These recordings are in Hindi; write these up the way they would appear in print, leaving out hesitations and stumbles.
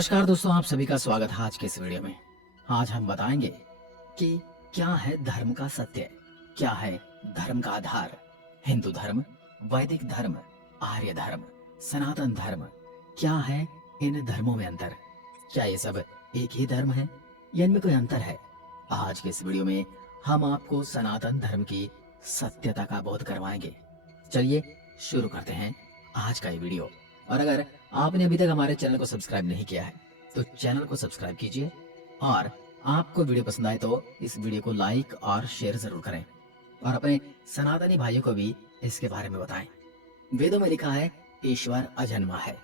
नमस्कार दोस्तों, आप सभी का स्वागत है आज के इस वीडियो में। आज हम बताएंगे कि क्या है धर्म का सत्य, क्या है धर्म का आधार। हिंदू धर्म, वैदिक धर्म, आर्य धर्म, सनातन धर्म, क्या है इन धर्मों में अंतर? क्या ये सब एक ही धर्म है या इनमें कोई अंतर है? आज के इस वीडियो में हम आपको सनातन धर्म की सत्यता का बोध करवाएंगे। चलिए शुरू करते हैं आज का ये वीडियो। और अगर आपने अभी तक हमारे चैनल को सब्सक्राइब नहीं किया है तो चैनल को सब्सक्राइब कीजिए, और आपको वीडियो पसंद आए तो इस वीडियो को लाइक और शेयर जरूर करें, और अपने सनातनी भाइयों को भी इसके बारे में बताएं। वेदों में लिखा है ईश्वर अजन्मा है।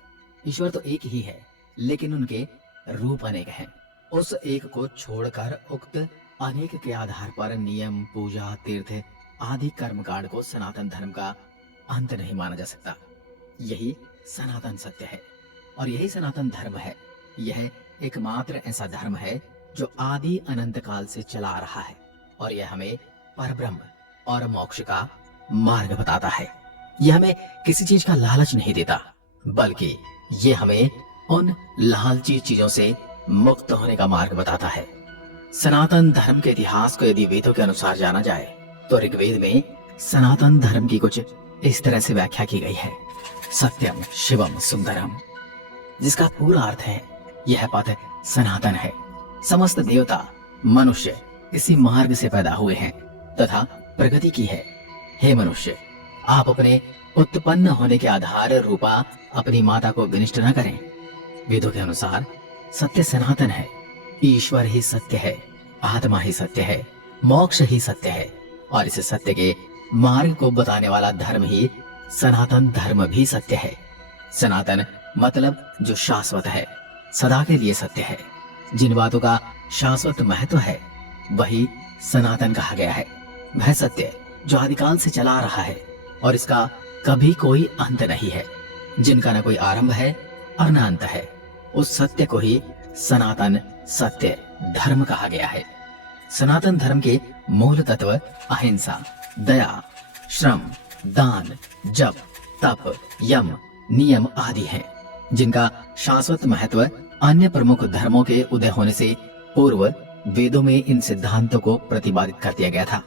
ईश्वर तो एक ही है, लेकिन उनके रूप अनेक हैं। उस एक को छोड़कर उक्त अनेक के आधार पर नियम, पूजा, तीर्थ आदि कर्मकांड को सनातन धर्म का अंत नहीं माना जा सकता। यही सनातन सत्य है और यही सनातन धर्म है। यह एकमात्र ऐसा धर्म है जो आदि अनंत काल से चला आ रहा है, और यह हमें परब्रह्म और मोक्ष का मार्ग बताता है। यह हमें किसी चीज का लालच नहीं देता, बल्कि यह हमें उन लालची चीजों से मुक्त होने का मार्ग बताता है। सनातन धर्म के इतिहास को यदि वेदों के अनुसार जाना जाए तो ऋग्वेद में सनातन धर्म की कुछ इस तरह से व्याख्या की गई है। सत्यम शिवम सुंदरम, जिसका पूरा अर्थ है यह पथ सनातन है। समस्त देवता मनुष्य इसी मार्ग से पैदा हुए हैं तथा प्रगति की है। हे मनुष्य, आप अपने उत्पन्न होने के आधार रूपा अपनी माता को विनिष्ट न करें। वेदों के अनुसार सत्य सनातन है। ईश्वर ही सत्य है, आत्मा ही सत्य है, मोक्ष ही सत्य है, और इस सत्य के मार्ग को बताने वाला धर्म ही सनातन धर्म भी सत्य है। सनातन मतलब जो शाश्वत है, सदा के लिए सत्य है। जिन बातों का शाश्वत महत्व है वही सनातन कहा गया है। वह सत्य जो आदिकाल से चला आ रहा है और इसका कभी कोई अंत नहीं है, जिनका न कोई आरंभ है और न अंत है, उस सत्य को ही सनातन सत्य धर्म कहा गया है। सनातन धर्म के मूल तत्व अहिंसा, दया, श्रम, दान, जप, तप, यम, नियम आदि हैं, जिनका शाश्वत महत्व अन्य प्रमुख धर्मों के उदय होने से पूर्व वेदों में इन सिद्धांतों को प्रतिपादित कर दिया गया था।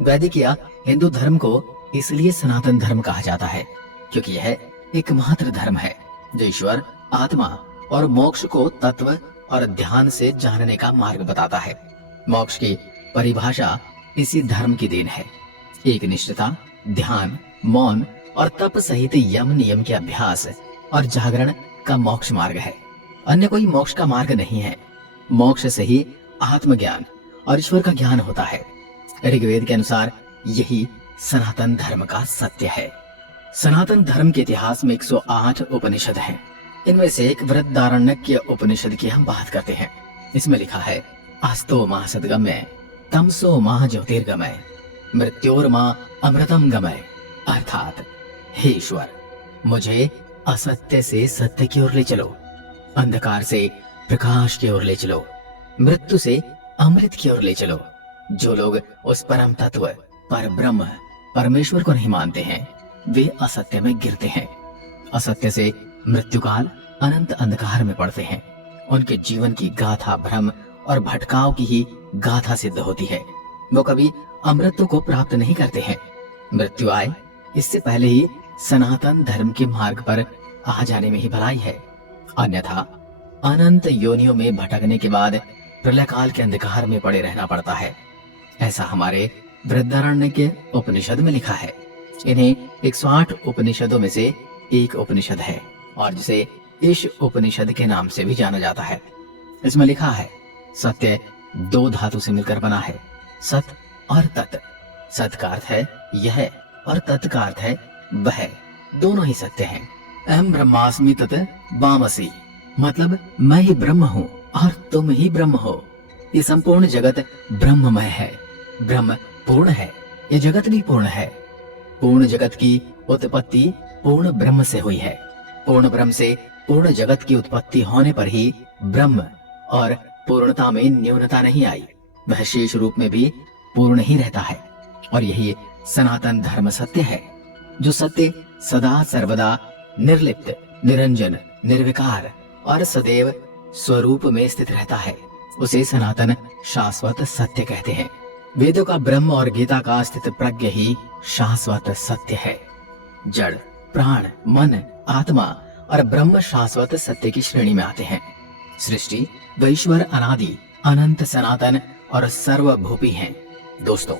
वैदिक या हिंदू धर्म को इसलिए सनातन धर्म कहा जाता है क्योंकि यह एकमात्र धर्म है जो ईश्वर, आत्मा और मोक्ष को तत्व और ध्यान से जानने का मार्ग बताता है। मोक्ष की परिभाषा इसी धर्म की देन है। एक निष्ठता, ध्यान, मौन और तप सहित यम नियम के अभ्यास और जागरण का मोक्ष मार्ग है। अन्य कोई मोक्ष का मार्ग नहीं है। मोक्ष से ही आत्मज्ञान और ईश्वर का ज्ञान होता है। ऋग्वेद के अनुसार यही सनातन धर्म का सत्य है। सनातन धर्म के इतिहास में 108 उपनिषद हैं। इनमें से एक बृहदारण्यक उपनिषद की हम बात करते हैं। इसमें लिखा है अस्तो माह सद्गमय, तमसो माह ज्योतिर्गमय, मृत्योर्मा अमृतम गमय। अर्थात हे ईश्वर, मुझे असत्य से सत्य की ओर ले चलो, अंधकार से प्रकाश की ओर ले चलो, मृत्यु से अमृत की ओर ले चलो। जो लोग उस परम तत्व पर ब्रह्म परमेश्वर को नहीं मानते हैं वे असत्य में गिरते हैं। असत्य से मृत्युकाल अनंत अंधकार में पड़ते हैं। उनके जीवन की गाथा भ्रम और भटकाव की ही गाथा सिद्ध होती है। वो कभी अमृत को प्राप्त नहीं करते हैं। मृत्यु आए इससे पहले ही सनातन धर्म के मार्ग पर आ जाने में ही भलाई है। अन्यथा अनंत योनियों में भटकने के बाद प्रलय काल के अंधकार में पड़े रहना पड़ता है। ऐसा हमारे बृहदारण्यक के उपनिषद में लिखा है। इन्हें 108 उपनिषदों में से एक उपनिषद है और जिसे ईश उपनिषद के नाम से भी जाना जाता है। इसमें लिखा है सत्य 2 धातु से मिलकर बना है, सत और तत्। सत का अर्थ है यह और तत् का अर्थ है वह, दोनों ही सत्य हैं। अहम ब्रह्मास्मि तत् वामसि, मतलब मैं ही ब्रह्म हूँ और तुम ही ब्रह्म हो। ये संपूर्ण जगत ब्रह्ममय है। ब्रह्म पूर्ण है, ये जगत भी पूर्ण है। पूर्ण जगत की उत्पत्ति पूर्ण ब्रह्म से हुई है। पूर्ण ब्रह्म से पूर्ण जगत की उत्पत्ति होने पर ही ब्रह्म और पूर्णता में न्यूनता नहीं आई, वह शेष रूप में भी पूर्ण ही रहता है। और यही सनातन धर्म सत्य है, जो सत्य सदा सर्वदा निर्लिप्त, निरंजन, निर्विकार और सदैव स्वरूप में स्थित रहता है उसे सनातन शाश्वत सत्य कहते हैं। वेदों का ब्रह्म और गीता का स्थित प्रज्ञ ही शाश्वत सत्य है। जड़, प्राण, मन, आत्मा और ब्रह्म शाश्वत सत्य की श्रेणी में आते हैं। सृष्टि व ईश्वर अनादि, अनंत, सनातन और सर्वभूपी हैं। दोस्तों,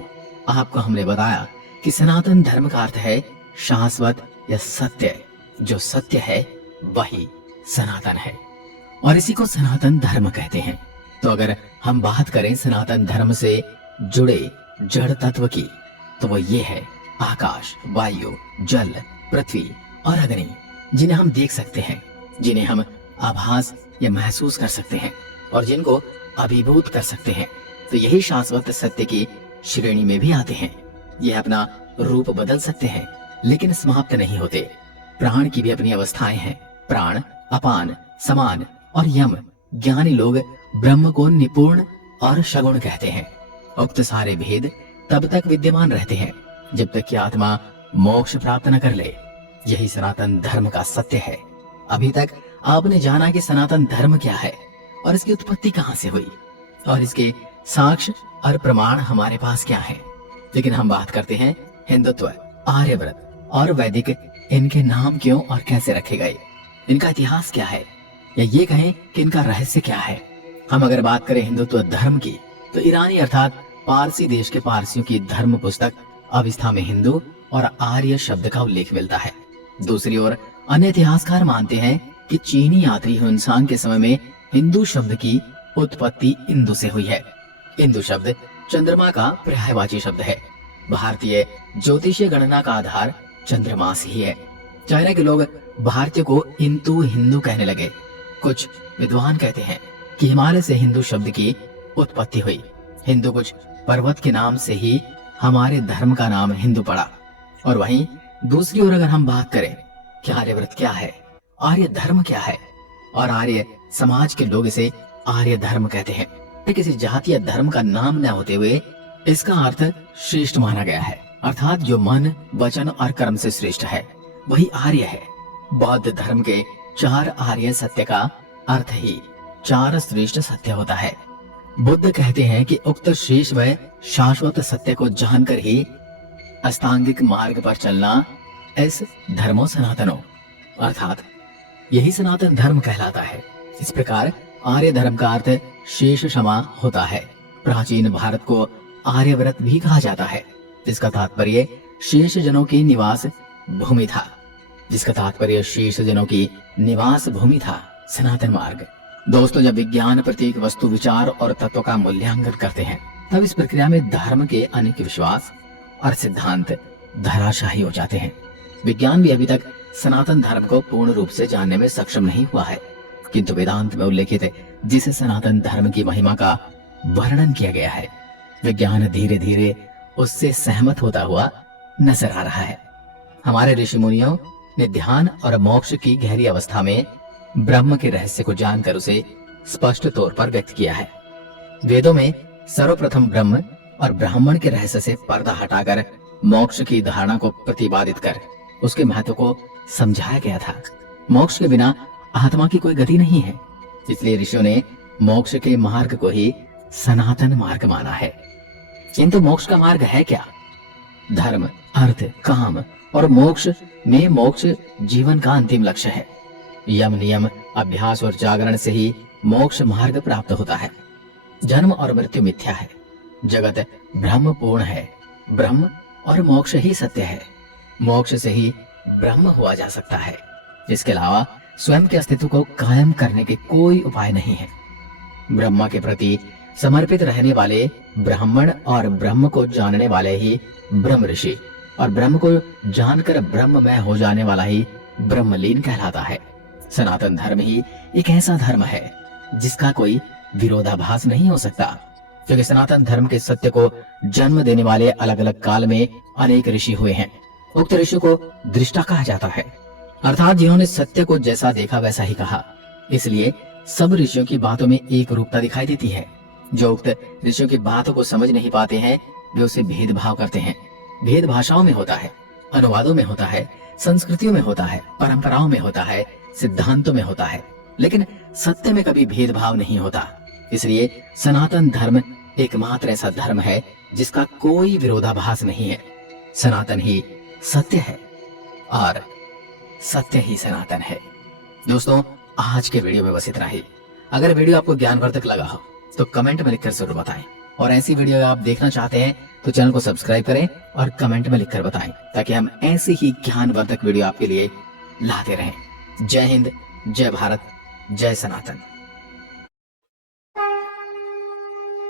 आपको हमने बताया कि सनातन धर्म का अर्थ है शाश्वत या सत्य। जो सत्य है वही सनातन है और इसी को सनातन धर्म कहते हैं। तो अगर हम बात करें सनातन धर्म से जुड़े जड़ तत्व की, तो वो ये है आकाश, वायु, जल, पृथ्वी और अग्नि, जिन्हें हम देख सकते हैं, जिन्हें हम आभास या महसूस कर सकते हैं और जिनको अभिभूत कर सकते हैं। तो यही शाश्वत सत्य की श्रेणी में भी आते हैं। यह अपना रूप बदल सकते हैं लेकिन समाप्त नहीं होते। प्राण की भी अपनी अवस्थाएं हैं। प्राण, अपान, समान और यम। ज्ञानी लोग ब्रह्म को निपुण और सगुण कहते हैं। उक्त सारे भेद तब तक विद्यमान रहते हैं जब तक कि आत्मा मोक्ष प्राप्त न कर ले। यही सनातन धर्म का सत्य है। अभी तक आपने जाना कि सनातन धर्म क्या है और इसकी उत्पत्ति कहां से हुई और इसके साक्ष्य और प्रमाण हमारे पास क्या है। लेकिन हम बात करते हैं हिंदुत्व, आर्यव्रत और वैदिक। इनके नाम क्यों और कैसे रखे गए, इनका इतिहास क्या है, या ये कहें कि इनका रहस्य क्या है। हम अगर बात करें हिंदुत्व धर्म की, तो ईरानी अर्थात पारसी देश के पारसियों की धर्म पुस्तक अवस्था में हिंदू और आर्य शब्द का उल्लेख मिलता है। दूसरी ओर अन्य इतिहासकार मानते हैं कि चीनी यात्री ह्वेनसांग के समय में हिंदू शब्द की उत्पत्ति इंदु से हुई है। इंदु शब्द चंद्रमा का पर्यायवाची शब्द है। भारतीय ज्योतिषीय गणना का आधार चंद्रमास ही है। चाइना के लोग भारतीय को इंतु हिंदू कहने लगे। कुछ विद्वान कहते हैं कि हिमालय से हिंदू शब्द की उत्पत्ति हुई। हिंदू कुछ पर्वत के नाम से ही हमारे धर्म का नाम हिंदू पड़ा। और वहीं दूसरी ओर अगर हम बात करें कि आर्यव्रत क्या है, आर्य धर्म क्या है, और आर्य समाज के लोग इसे आर्य धर्म कहते हैं। किसी जाति या धर्म का नाम न होते हुए इसका अर्थ श्रेष्ठ माना गया है, अर्थात जो मन, वचन और कर्म से श्रेष्ठ है वही आर्य है। बौद्ध धर्म के 4 आर्य सत्य का अर्थ ही 4 श्रेष्ठ सत्य होता है। बुद्ध कहते हैं कि उक्त शेष व शाश्वत सत्य को जानकर ही अस्तांगिक मार्ग पर चलना इस धर्मो सनातनो, अर्थात यही सनातन धर्म कहलाता है। इस प्रकार आर्य धर्म का अर्थ शेष क्षमा होता है। प्राचीन भारत को आर्यव्रत भी कहा जाता है, जिसका तात्पर्य शेष जनों की निवास भूमि था। सनातन मार्ग। दोस्तों, जब विज्ञान प्रत्येक वस्तु, विचार और तत्व का मूल्यांकन करते हैं, तब इस प्रक्रिया में धर्म के अनेक विश्वास और सिद्धांत धराशाही हो जाते हैं। विज्ञान भी अभी तक सनातन धर्म को पूर्ण रूप से जानने में सक्षम नहीं हुआ है, किंतु वेदांत में उल्लेखित जिस सनातन धर्म की महिमा का वर्णन किया गया है, विज्ञान धीरे धीरे उससे सहमत होता हुआ नजर आ रहा है। हमारे ऋषि मुनियों ने ध्यान और मोक्ष की गहरी अवस्था में ब्रह्म के रहस्य को जानकर उसे स्पष्ट तौर पर व्यक्त किया है। वेदों में सर्वप्रथम ब्रह्म और ब्राह्मण के रहस्य से पर्दा हटाकर मोक्ष की धारणा को प्रतिपादित कर उसके महत्व को समझाया गया था। मोक्ष के बिना आत्मा की कोई गति नहीं है, इसलिए ऋषियों ने मोक्ष के मार्ग को ही सनातन मार्ग माना है। किंतु मोक्ष का मार्ग है क्या? धर्म, अर्थ, काम और मोक्ष में मोक्ष जीवन का अंतिम लक्ष्य है। यम, नियम, अभ्यास और जागरण से ही मोक्ष मार्ग प्राप्त होता है। जन्म और मृत्यु मिथ्या है, जगत ब्रह्म पूर्ण है। ब्रह्म और मोक्ष ही सत्य है। मोक्ष से ही ब्रह्म हुआ जा सकता है। इसके अलावा स्वयं के अस्तित्व को कायम करने के कोई उपाय नहीं है। ब्रह्मा के प्रति समर्पित रहने वाले ब्राह्मण और ब्रह्म को जानने वाले ही ब्रह्म ऋषि, और ब्रह्म को जानकर ब्रह्ममय हो जाने वाला ही ब्रह्मलीन कहलाता है। सनातन धर्म ही एक ऐसा धर्म है जिसका कोई विरोधाभास नहीं हो सकता, क्योंकि सनातन धर्म के सत्य को जन्म देने वाले अलग अलग काल में अनेक ऋषि हुए हैं। उक्त ऋषि को दृष्टा कहा जाता है, अर्थात जिन्होंने सत्य को जैसा देखा वैसा ही कहा। इसलिए सब ऋषियों की बातों में एक रूपता दिखाई देती है। जो उक्त ऋषियों की बातों को समझ नहीं पाते हैं, वे उसे भेदभाव करते हैं। भेद भाषाओं में होता है, अनुवादों में होता है, संस्कृतियों में होता है, परंपराओं में होता है, सिद्धांतों में होता है, लेकिन सत्य में कभी भेदभाव नहीं होता। इसलिए सनातन धर्म एकमात्र ऐसा धर्म है जिसका कोई विरोधाभास नहीं है। सनातन ही सत्य है और सत्य ही सनातन है। दोस्तों, आज के वीडियो में बस इतना ही। अगर वीडियो आपको ज्ञानवर्धक लगा हो तो कमेंट में लिखकर जरूर बताएं, और ऐसी वीडियो आप देखना चाहते हैं तो चैनल को सब्सक्राइब करें और कमेंट में लिखकर बताएं, ताकि हम ऐसी ही ज्ञानवर्धक वीडियो आपके लिए लाते रहें। जय हिंद, जय भारत, जय सनातन।